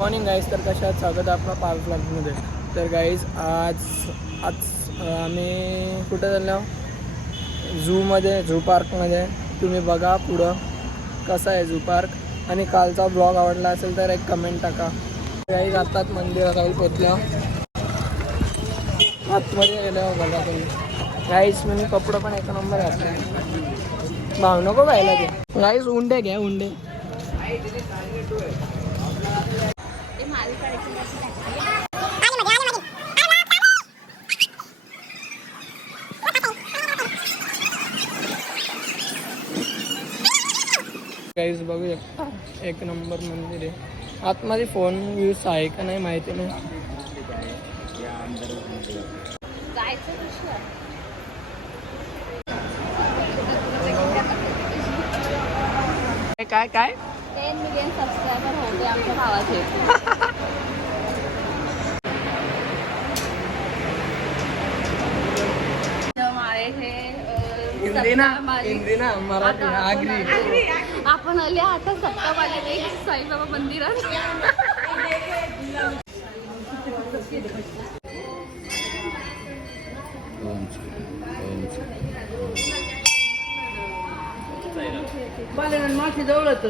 Morning guys, तर कशात स्वागत आहे आपला पार्क ब्लॉगमध्ये. तर गाईज आज आम्ही कुठं चाललो? झूमध्ये, झू पार्कमध्ये. तुम्ही बघा पुढं कसं आहे झू पार्क. आणि कालचा ब्लॉग आवडला असेल तर एक कमेंट टाका. गाईज आत्ताच मंदिरात जाऊन पोचलो, आतमध्ये गेल्यावर बघा तुम्ही. गाईज मी कपडे पण एक नंबर घातले. भाव नको पाहिला ते. गाईज उंडे घ्या, उंडे. गाईज बघू शकता, एक नंबर मंदिर आहे. आतमध्ये फोन यूज आहे का नाही माहिती नाही. काय काय 10 मिलियन सबस्क्रायबर होते आमच्या भावाचे. हिंदी ना मराठी आगरी. आपण आले आता सत्तावाले साईबाबा मंदिरात. माशी जवळच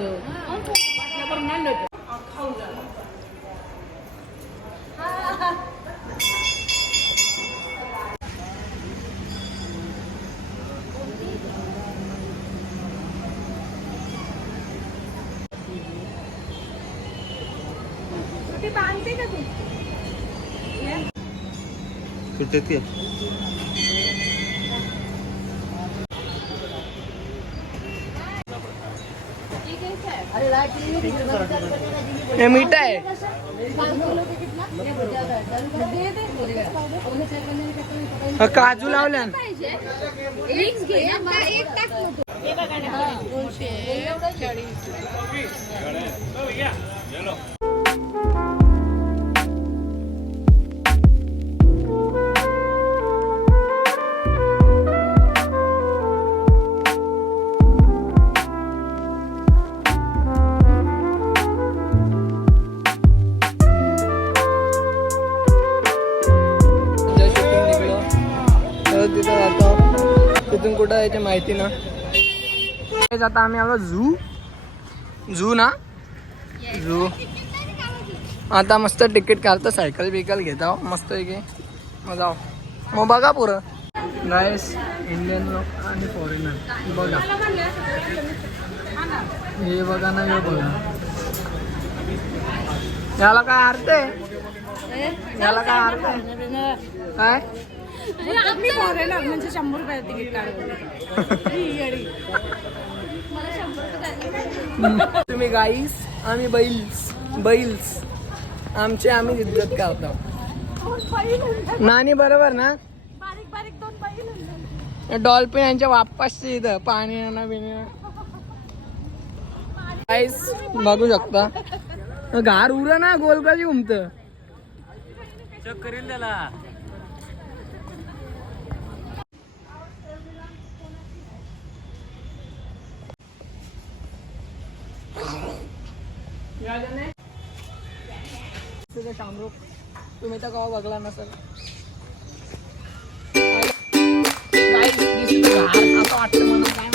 बांधते का तू? कुठे ते हे मीठ आहे. काजू लावल्या. तिथं जातो, तिथून कुठं यायची माहिती ना. आता आम्ही आलो झू ना. झू आता मस्त तिकीट काढतो, सायकल बिकल घेतो मस्त की मग जाऊ. मग बघा पुरं गाईस, इंडियन लोक आणि फॉरेनर बघा. हे बघा ना, हे बघा. याला काय अर्थ आहे? याला काय अर्थ आहे? काय आम्ही फॉरेनर म्हणजे 100 रुपये तिकीट काढतो. तुम्ही गाईस, आम्ही बैल्स आम्ही इज्जत करतो. नानी बरोबर ना. बारीक बारीक 2 बैल. डॉल्फिन यांच्या वापसची इथं पाणी ना बिणी. गाईस बघू शकता, घार उर ना गोल कशी उमत. चेक करेल त्याला. शामरुख तुम्ही तर कवा बघला नसेल. असं वाटतं मला, काय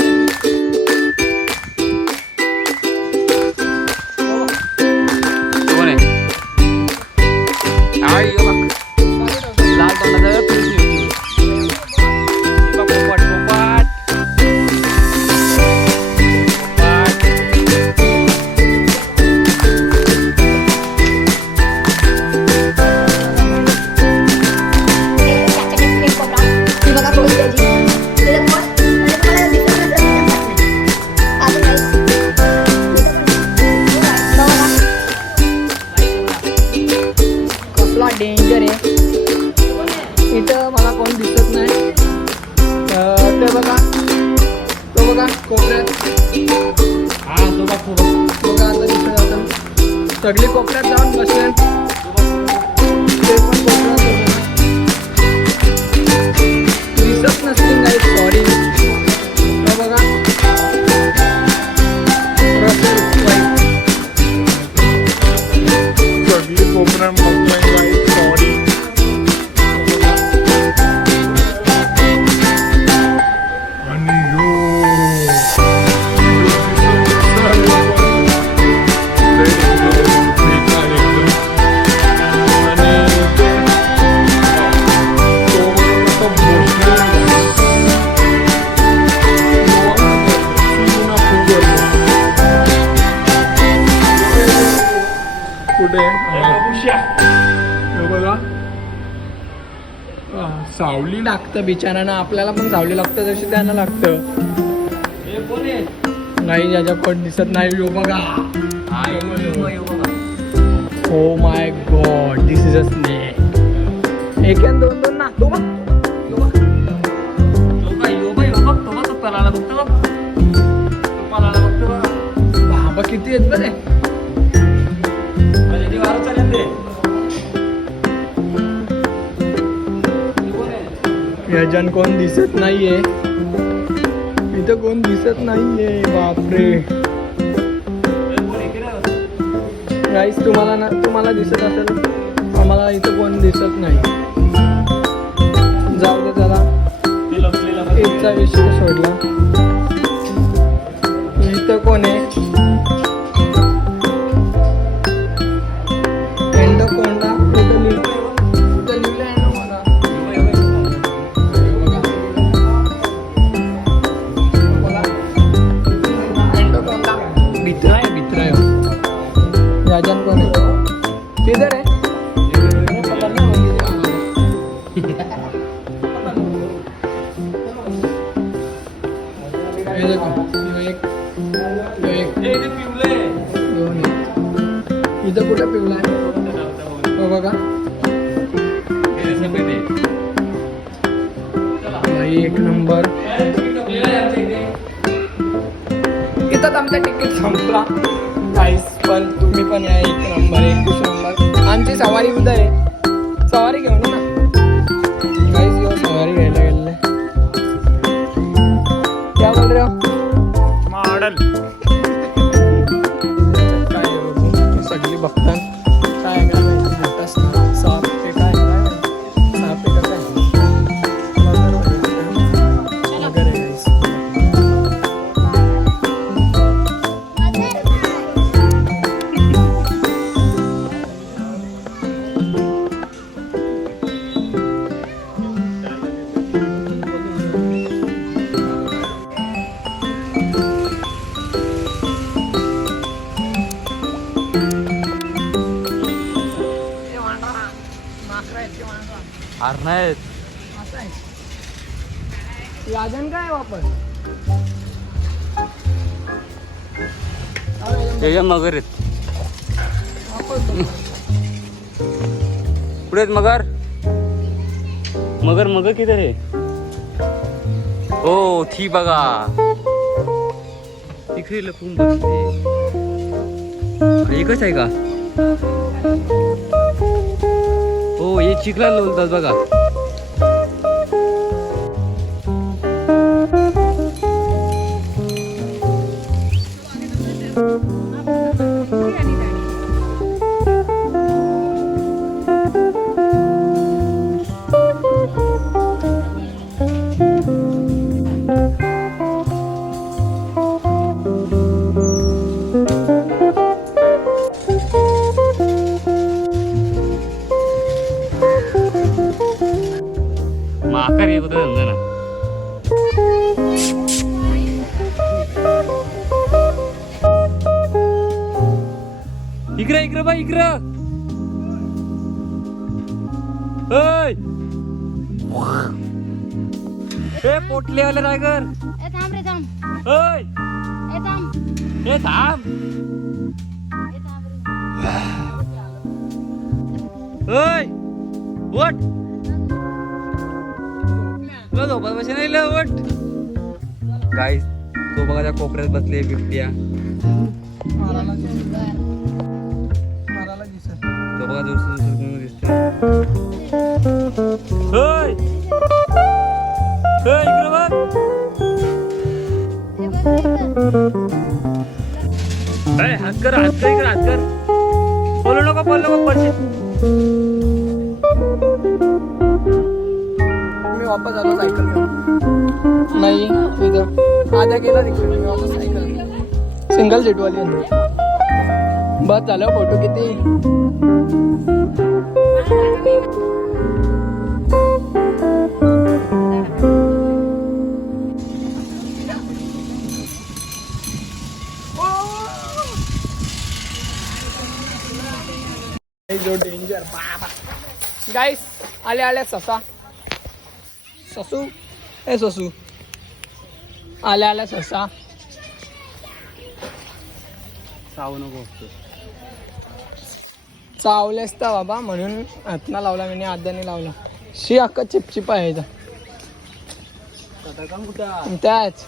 डेंजर आहे. इथं मला कोण दिसत नाही. ते बघा, तो बघा कोपऱ्यात. हा तो बघा आता दिसत जातं. सगळी कोपऱ्यात जाऊन बसले. ते पण कोपऱ्यात दिसत नसतील नाही. सॉरी. बघा हे बघा सावली लागतं बिचारांना, आपल्याला पण सावली लागतं तशी त्यांना लागतं. नाही ज्याच्या कोण दिसत नाही. यो बघा, oh my God, this is a snake. एक आणि दोन दोन ना. तो बघ बाबा किती आहेत बरे. याच्यान कोण दिसत नाहीये, इथं कोण दिसत नाहीये. बापरे गाईस, तुम्हाला दिसत असेल, आम्हाला इथं कोण दिसत नाही. जाऊ दे चला, एकचा विषय सोडला. इथं कोण आहे? एंडोकोंडा. इथं लिहिलं एंडोकोंडा. एंडोकोंडा भित्रा आहे. राजन कोण आहे? किधर आहे? हे देखो, एक दोन. इथं कुठं पिवला आहे? हो बघा, भाई एक नंबर. इथंच आमचा तिकीट संपला गाईस, पण तुम्ही पण या. एक नंबर. आमची सवारी उद्या आहे, सवारी घेऊन ना गाईस. यो सवारी घ्यायला गेले. क्या बोल रहे हो? मॉडल काय सगळी बघतात. काय मोठा साप ते काय साप आहे का वगैरे गाईस. राजन काय वापर मगर आहेत पुढे मगर मगर मगर किधर आहे? ओ थी बघा, तिकडे लपून बसते. एकच आहे का? हो, हे चिखला लोलतात बघा. माका रे कुठं समजा ना. इकडं बा इकडं. ए पोटले आले रायगर. थांब रे थांब. हे थांब. वट तुला झोपात बसे नाही वट. गाईस, तो बघा त्या कोपऱ्यात बसले बिबट्या. तो बघा दुसरं दिसतोय. इकडे बघ. हात कर इकडे हात कर. बोलू नको पडशील. मी वापस आलो सायकल घेऊन. नाही इथं आधा गेला तिकडे. मी वापस सायकल सिंगल सीटवाली आहे. बस झालं. फोटो किती जो डेंजर टायगर बाबा. गाईस आले आले ससा ससू ए ससू आल्या आल्या ससा. चावू नको. चावलेस तर बाबा म्हणून हातना लावला मी आद्याने लावला. शी अक्का चिपचिप आहे इथं. त्याच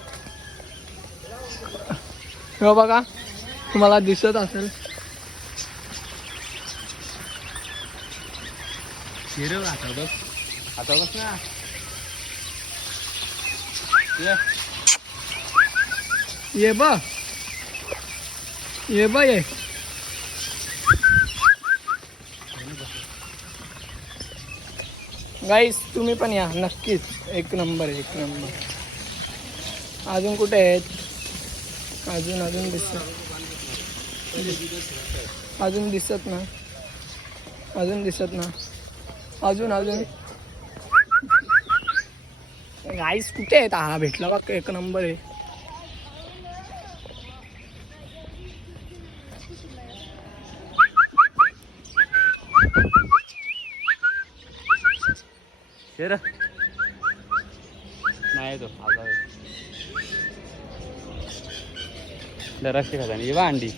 हो बघा तुम्हाला दिसत असेल. आता बस ना. ये बघ ये बघ ये. गाईस तुम्ही पण या नक्कीच. एक नंबर एक नंबर. अजून कुठे आहेत. अजून अजून दिसत अजून दिसत ना. अजून दिसत ना. अजून अजून गाईस कुठे आहेत. हा भेटला बघ एक नंबर आहे. नाही तो आजार दराक्षे खाता नाही. अंडी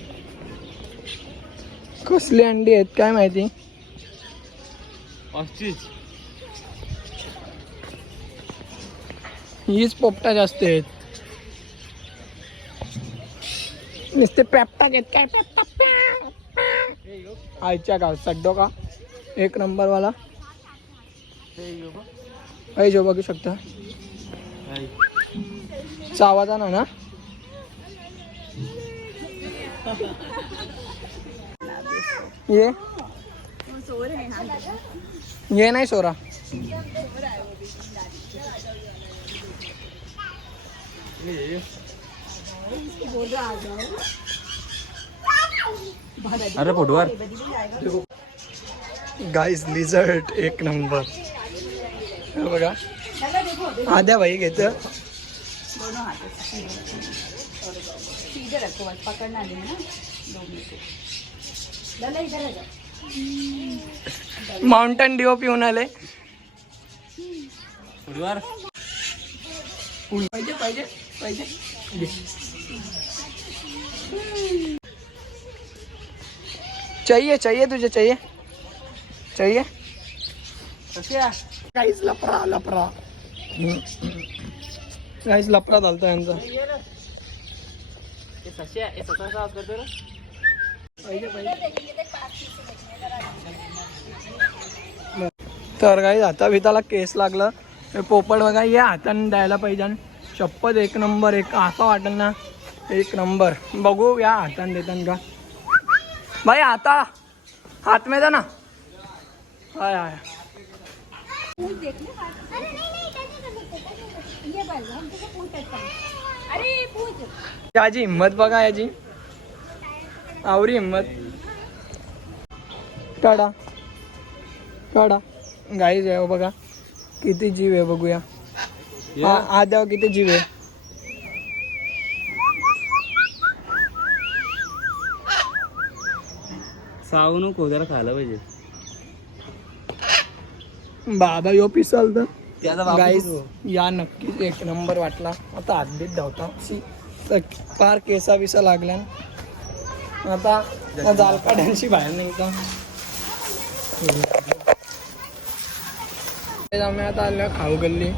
कसली अंडी आहेत काय माहिती. हीच पोपटा जास्त आहेत. नुसते पेपटा आहेत काय. पेपटा आईच्या गाव सड्डो का एक नंबर वाला. आई जो बघू शकता. चावाचा ना ये नाही सोरा. अरे फोटोवर गाईज लिझर्ट एक नंबर. बघा आद्या भाई घेत. माउंटन ड्यू पिऊन आले. फोटोवर पाहिजे पाहिजे पाहिजे. चाहिए चाहिए तुझे चाहिए चाहिए. काहीच लपरा लपरा. काहीच लपरा झालता यांचा. तर काही हाता बिताला केस लागलं. हे पोपट बघा या हाताने द्यायला पाहिजे. शपथ एक नंबर. एक असं वाटेल ना एक नंबर. बघू या हाताने देतात का भाई. आता हात में था ना. हाय हाय. याची हिम्मत बघा. याची आवरी हिम्मत. काढा काढा गाईज आहे बघा. किती जीव आहे बघूया. आद्या किती जीव आहे. चावू नको जरा खायला पाहिजे. बाबा यो पिसल तर त्याचा बाप गाईस या नक्कीच एक नंबर वाटला. आता हातबीत धावता फार केसा बिसा लागल्या. आता जालकाड्यांशी बाहेर निघता. आम्ही आता आल्या खाऊ गल्ली.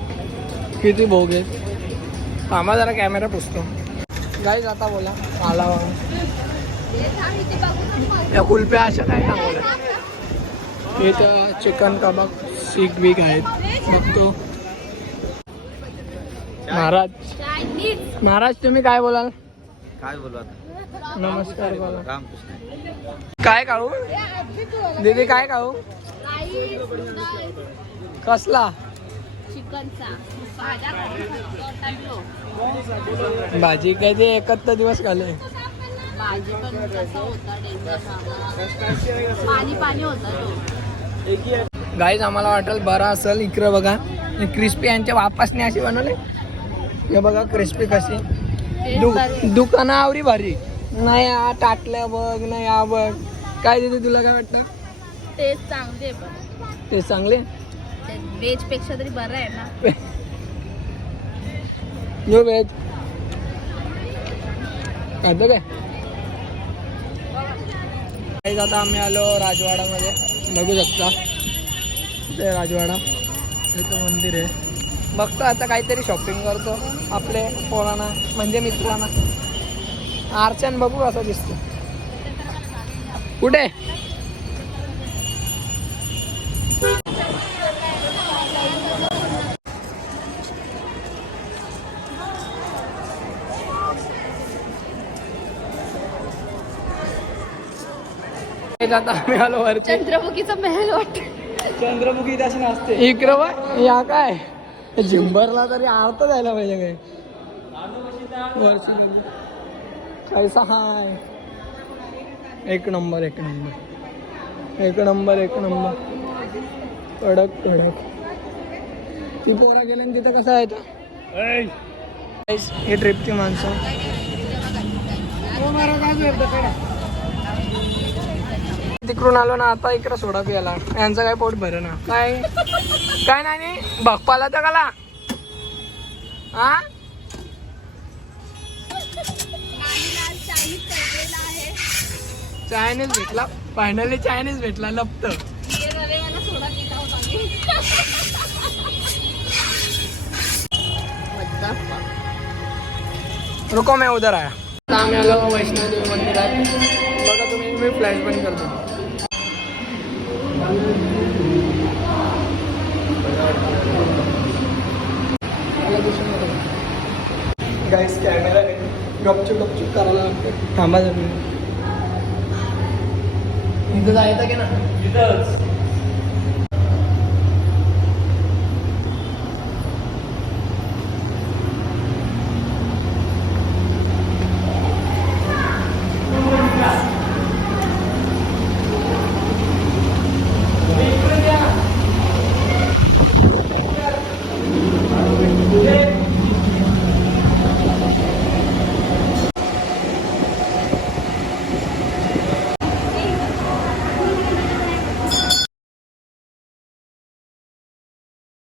किती भोग आहेत. आम्हा जरा कॅमेरा पुसतो. गाईज आता बोला आला या कुल्प्या अशा काय सांगू. इथं चिकन कबाब सीख बीक आहेत. बघतो. महाराज तुम्ही काय बोलाल. काय बोलू. नमस्कार बोला. काय खाऊ दीदी काय खाऊ. कसला भाजी काय ते एकच दिवस खाले. गाईज आम्हाला वाटेल बरा असेल. इकडे बघा क्रिस्पी यांच्या वापसने अशी बनवले. हे बघा क्रिस्पी कशी. दुकानावरी भारी नाही. टाटल्या बघ नाही. बघ काय देते तुला काय वाटतं. टेस्ट चांगली आहे पण ते चांगले व्हेज पेक्षा तरी बरं आहे ना. नो व्हेज खातं काय काही आता आम्ही आलो राजवाडामध्ये बघू शकता ते राजवाडा इथं मंदिर आहे बघतो आता काहीतरी शॉपिंग करतो आपले पोरांना म्हणजे मित्रांना आरचन बघू असं दिसतो कुठे आता आम्ही आलो वरती चंद्रमुखीचा महल वाटत. चंद्रमुखी अशी नसते. इकडं बघ या काय झिंबरला तरी अर्थ जायला पाहिजे काय वरची कैसा हाय एक नंबर एक नंबर एक नंबर एक नंबर कडक कडक ती पोरा गेली आणि तिथं कसं आहे तर ही ट्रिपची माणसं तिकडून आलो ना आता इकडं सोडा पियाला यांचं काय पोट भर ना काय काय नाही बघपाला तर कला हा चायनीज भेटला फायनली चायनीज भेटला लपत रुको मैं उधर आया आम्ही आलो वैष्णोदेवी मंदिरात बघा तुम्ही मी फ्लॅश बंद करतो गाईस कॅमेरा गपचूप गपचूप करायला लागते थांबा जर इथं जायचं की ना